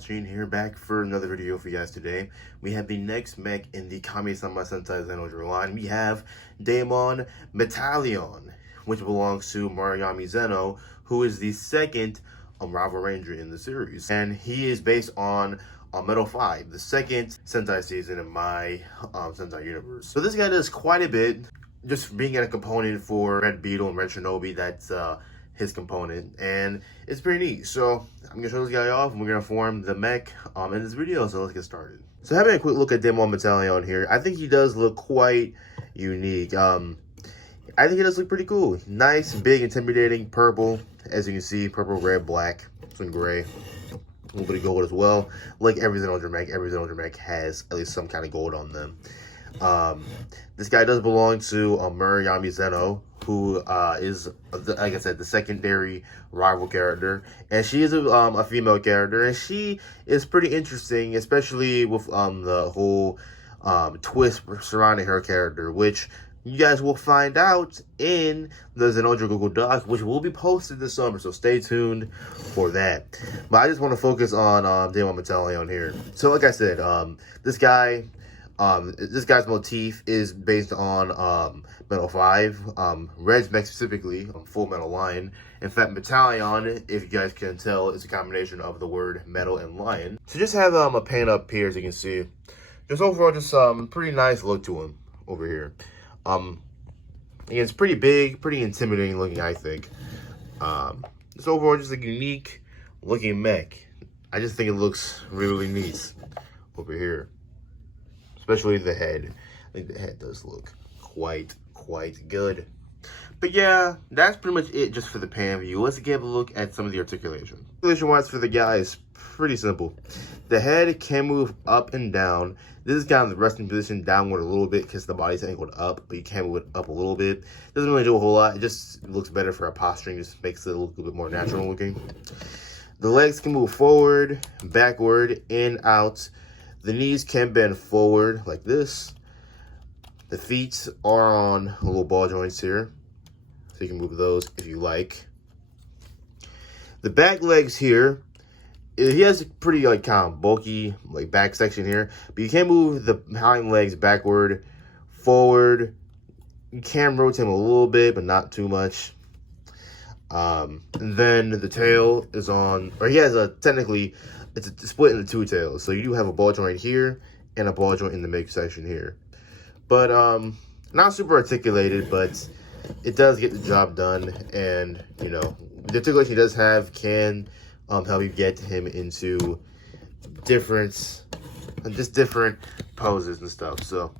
Screen here, back for another video for you guys today. We have the next mech in the Kami-sama Sentai ZanOhger line. We have Daemon Metalion, which belongs to Mariami Zeno, who is the second rival ranger in the series. And he is based on Metal 5, the second Sentai season in my Sentai universe. So this guy does quite a bit, just being a component for Red Beetle and Red Shinobi. That's his component, and it's pretty neat. So I'm gonna show this guy off, and we're gonna form the mech in this video. So let's get started. So having a quick look at Daemon Metalion here, I think he does look quite unique. I think he does look pretty cool. Nice, big, intimidating purple, as you can see, purple, red, black, some gray, a little bit of gold as well. Like every ZanOhger mech has at least some kind of gold on them. This guy does belong to Mariami Zeno, who is, like I said, the secondary rival character, and she is a female character, and she is pretty interesting, especially with the whole twist surrounding her character, which you guys will find out in the ZanOhger Google Doc, which will be posted this summer, so stay tuned for that. But I just want to focus on Daemon Metalion here. So like I said, this guy's motif is based on Metal 5, Red's mech specifically, on Full Metal Lion. In fact, Metalion, if you guys can tell, is a combination of the word metal and lion. So just have a paint up here, as you can see. Just overall, just pretty nice look to him over here. Again, it's pretty big, pretty intimidating looking, I think. Just overall, just a unique looking mech. I just think it looks really neat over here. Especially the head. I think the head does look quite good. But yeah, that's pretty much it just for the pan view. Let's give a look at some of the articulation. Articulation-wise for the guy is pretty simple. The head can move up and down. This is kind of the resting position downward a little bit because the body's angled up, but you can move it up a little bit. Doesn't really do a whole lot. It just looks better for a posturing. Just makes it look a little bit more natural looking. The legs can move forward, backward, in, out. The knees can bend forward like this. The feet are on little ball joints here, so you can move those if you like. The back legs here, he has a pretty kind of bulky back section here, but you can move the hind legs backward, forward. You can rotate him a little bit, but not too much. And then the tail is on, or he has technically, it's split into two tails. So you do have a ball joint here and a ball joint in the midsection here. But not super articulated, but it does get the job done. And, you know, the articulation he does have can help you get him into different poses and stuff. So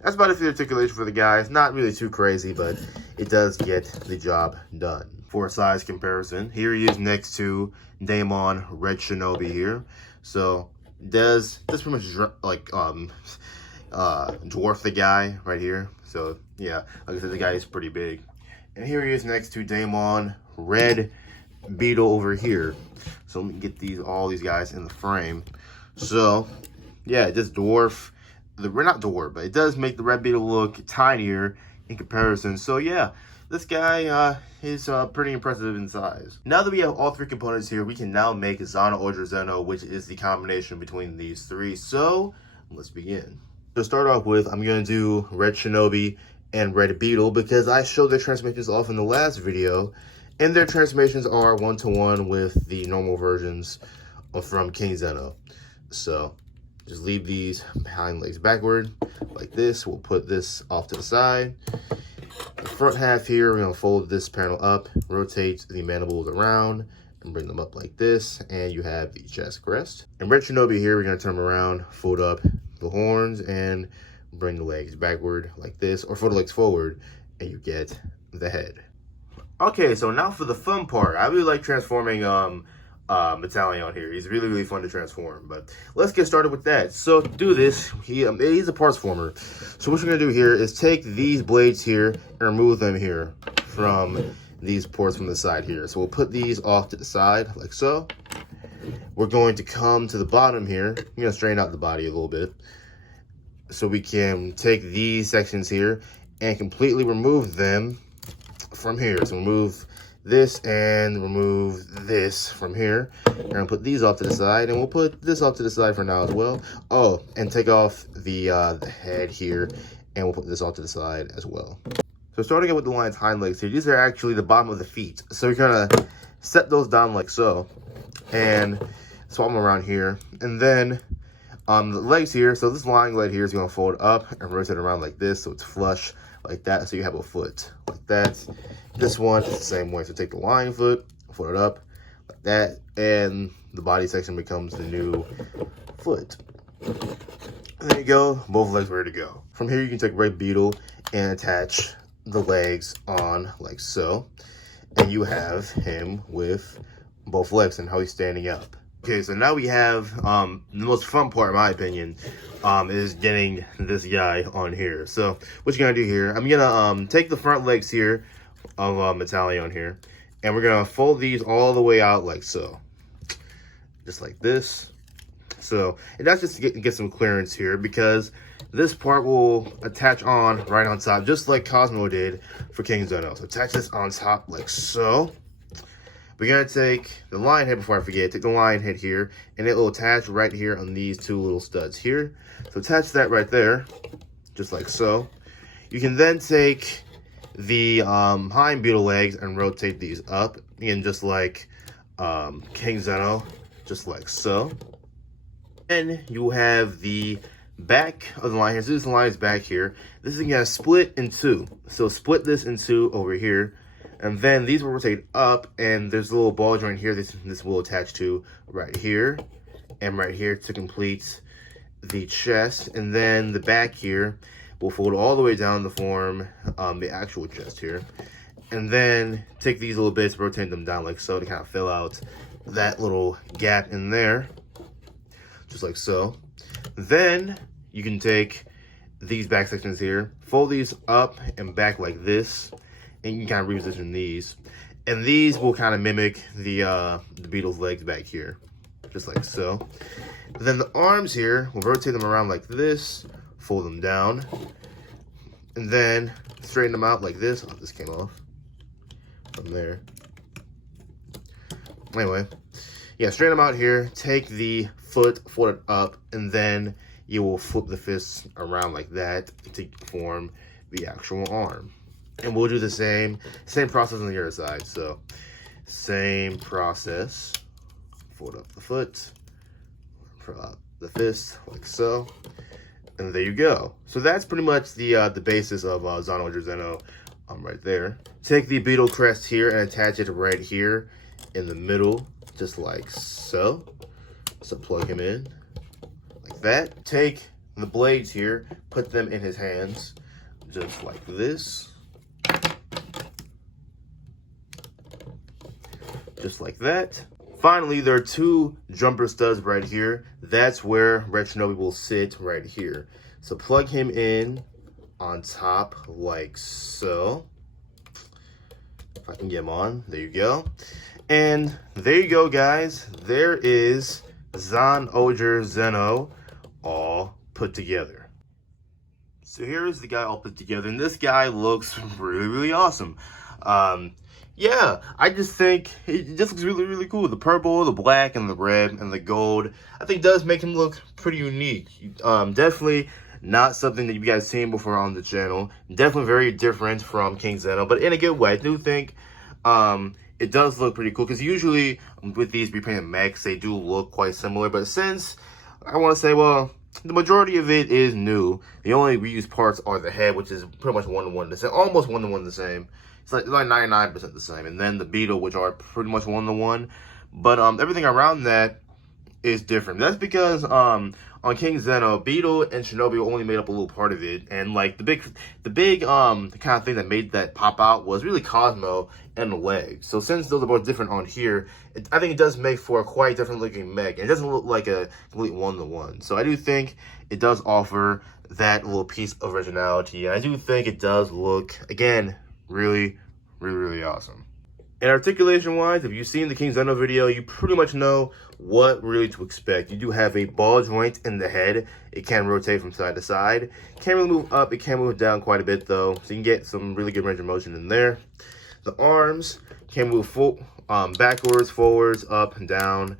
that's about it for the articulation for the guys. Not really too crazy, but it does get the job done. For a size comparison, here he is next to Daemon Red Shinobi here. So does this pretty much dwarf the guy right here. So yeah, like I said, the guy is pretty big. And here he is next to Daemon Red Beetle over here. So let me get all these guys in the frame. So yeah, it does dwarf not dwarf, but it does make the Red Beetle look tinier in comparison. So yeah, this guy is pretty impressive in size. Now that we have all three components here, we can now make ZanOhger Zeno, which is the combination between these three. So let's begin. To start off with, I'm going to do Red Shinobi and Red Beetle because I showed their transformations off in the last video, and their transformations are one-to-one with the normal versions from King Zeno. So just leave these hind legs backward like this. We'll put this off to the side. The front half here, we're going to fold this panel up, rotate the mandibles around, and bring them up like this, and you have the chest crest. And Red Shinobi here, we're going to turn them around, fold up the horns, and bring the legs backward like this, or fold the legs forward, and you get the head. Okay, so now for the fun part. I really like transforming Metalion here. He's really fun to transform, but let's get started with that. So to do this, he's a parts former. So what you're gonna do here is take these blades here and remove them here from these ports from the side here. So we'll put these off to the side like so. We're going to come to the bottom here. I'm gonna straighten out the body a little bit so we can take these sections here and completely remove them from here. So remove this and remove this from here. We're gonna put these off to the side, and we'll put this off to the side for now as well. Oh, and take off the head here, and we'll put this off to the side as well. So starting out with the lion's hind legs here, these are actually the bottom of the feet. So you're gonna set those down like so, and swap them around here, and then the legs here, so this lion leg here is going to fold up and rotate around like this, so it's flush like that, so you have a foot like that. This one is the same way, so take the lion foot, fold it up like that, and the body section becomes the new foot. And there you go, both legs ready to go. From here you can take red beetle and attach the legs on like so, and you have him with both legs and how he's standing up. Okay, so now we have the most fun part, in my opinion, is getting this guy on here. So what you're gonna do here, I'm gonna take the front legs here of Metalion here, and we're gonna fold these all the way out like so, just like this. So, and that's just to get some clearance here, because this part will attach on right on top, just like Cosmo did for King Zeno. So attach this on top like so. We're gonna take the lion head, before I forget, take the lion head here, and it will attach right here on these two little studs here. So attach that right there, just like so. You can then take the hind beetle legs and rotate these up, again, just like King Zeno, just like so. Then you have the back of the lion here. So this lion's back here. This is gonna split in two. So split this in two over here. And then these will rotate up, and there's a little ball joint here this will attach to right here and right here to complete the chest. And then the back here will fold all the way down to form the actual chest here. And then take these little bits, rotate them down like so to kind of fill out that little gap in there, just like so. Then you can take these back sections here, fold these up and back like this, and you can kind of reposition these. And these will kind of mimic the beetle's legs back here, just like so. And then the arms here, we'll rotate them around like this, fold them down, and then straighten them out like this. Oh, this came off from there. Anyway, yeah, straighten them out here, take the foot, fold it up, and then you will flip the fists around like that to form the actual arm. And we'll do the same process on the other side. So same process, fold up the foot, fold up the fist like so, and there you go. So that's pretty much the basis of ZanOhger Zeno right there. Take the beetle crest here and attach it right here in the middle, just like so. So plug him in like that. Take the blades here, put them in his hands, just like this. Just like that. Finally, there are two jumper studs right here. That's where Red Shinobi will sit right here. So plug him in on top like so. If I can get him on, there you go. And there you go, guys. There is ZanOhger Zeno all put together. So here is the guy all put together, and this guy looks really, really awesome. Yeah, I just think it just looks really, really cool. The purple, the black, and the red, and the gold, I think does make him look pretty unique. Definitely not something that you guys seen before on the channel. Definitely very different from King Zeno, but in a good way. I do think it does look pretty cool, because usually with these repainted mechs, they do look quite similar. But since I want to say, well, the majority of it is new. The only reused parts are the head, which is pretty much one-to-one the same, almost one-to-one the same. It's like 99% the same. And then the beetle, which are pretty much one-to-one. But everything around that is different. That's because on King Zeno, Beetle and Shinobi only made up a little part of it, and like the big kind of thing that made that pop out was really Cosmo and the legs. So since those are both different on here, I think it does make for a quite different looking mech, and it doesn't look like a complete one-to-one. So I do think it does offer that little piece of originality. I do think it does look, again, really, really, really awesome. And articulation-wise, if you've seen the King Zeno video, you pretty much know what really to expect. You do have a ball joint in the head. It can rotate from side to side. Can't really move up. It can move down quite a bit, though. So you can get some really good range of motion in there. The arms can move backwards, forwards, up, and down.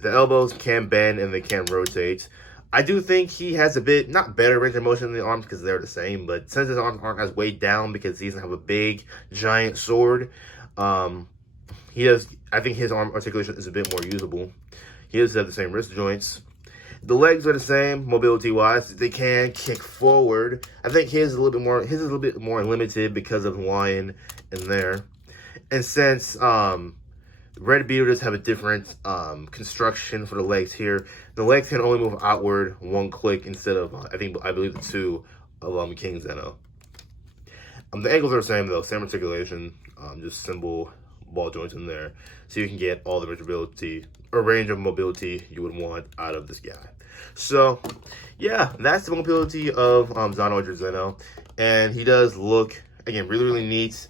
The elbows can bend and they can rotate. I do think he has a bit, not better range of motion than the arms because they're the same, but since his arms aren't as weighed down because he doesn't have a big, giant sword, he does, I think his arm articulation is a bit more usable. He does have the same wrist joints. The legs are the same, mobility-wise. They can kick forward. I think his is a little bit more limited because of the lion in there. And since Red Beetle does have a different construction for the legs here, the legs can only move outward one click instead of I believe the two of King Zeno. The ankles are the same though, same articulation, just simple ball joints in there, so you can get all the range of mobility you would want out of this guy. So yeah, that's the mobility of ZanOhger Zeno, and he does look again really neat,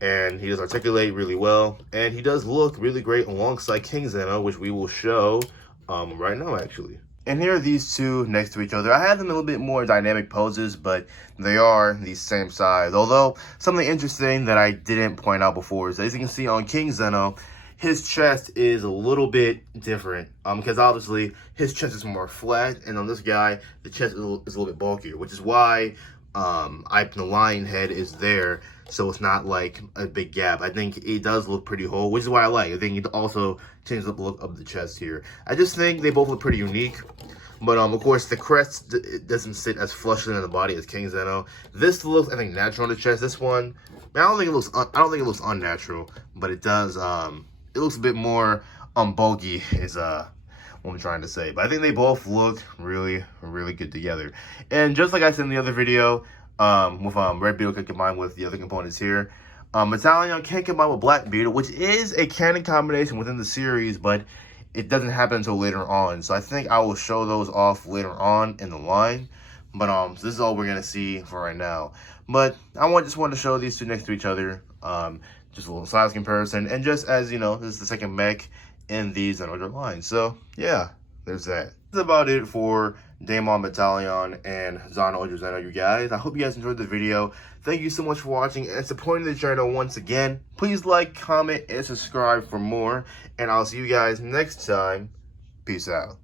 and he does articulate really well, and he does look really great alongside King Zeno, which we will show right now actually. And here are these two next to each other. I had them a little bit more dynamic poses, but they are the same size. Although, something interesting that I didn't point out before is that, as you can see on King Zeno, his chest is a little bit different. Because obviously, his chest is more flat, and on this guy, the chest is a little bit bulkier, which is why the lion head is there, so it's not like a big gap. I think it does look pretty whole, which is why I like it. I think it also changes up the look of the chest here. I just think they both look pretty unique. But of course, the crest doesn't sit as flushly on the body as King Zeno. This looks, I think, natural on the chest. This one, I don't think it looks unnatural, but it does. It looks a bit more bulky. Is what I'm trying to say. But I think they both look really good together. And just like I said in the other video, with Red Beetle can combine with the other components here. Metalion can combine with Black Beetle, which is a canon combination within the series, but it doesn't happen until later on. So I think I will show those off later on in the line. But so this is all we're gonna see for right now. But I just wanted to show these two next to each other. Just a little size comparison, and just as you know, this is the second mech in the ZanOhger line. So yeah, there's that. That's about it for Daemon, Metalion, and ZanOhger Zeno, you guys. I hope you guys enjoyed the video. Thank you so much for watching and supporting the channel once again. Please like, comment, and subscribe for more. And I'll see you guys next time. Peace out.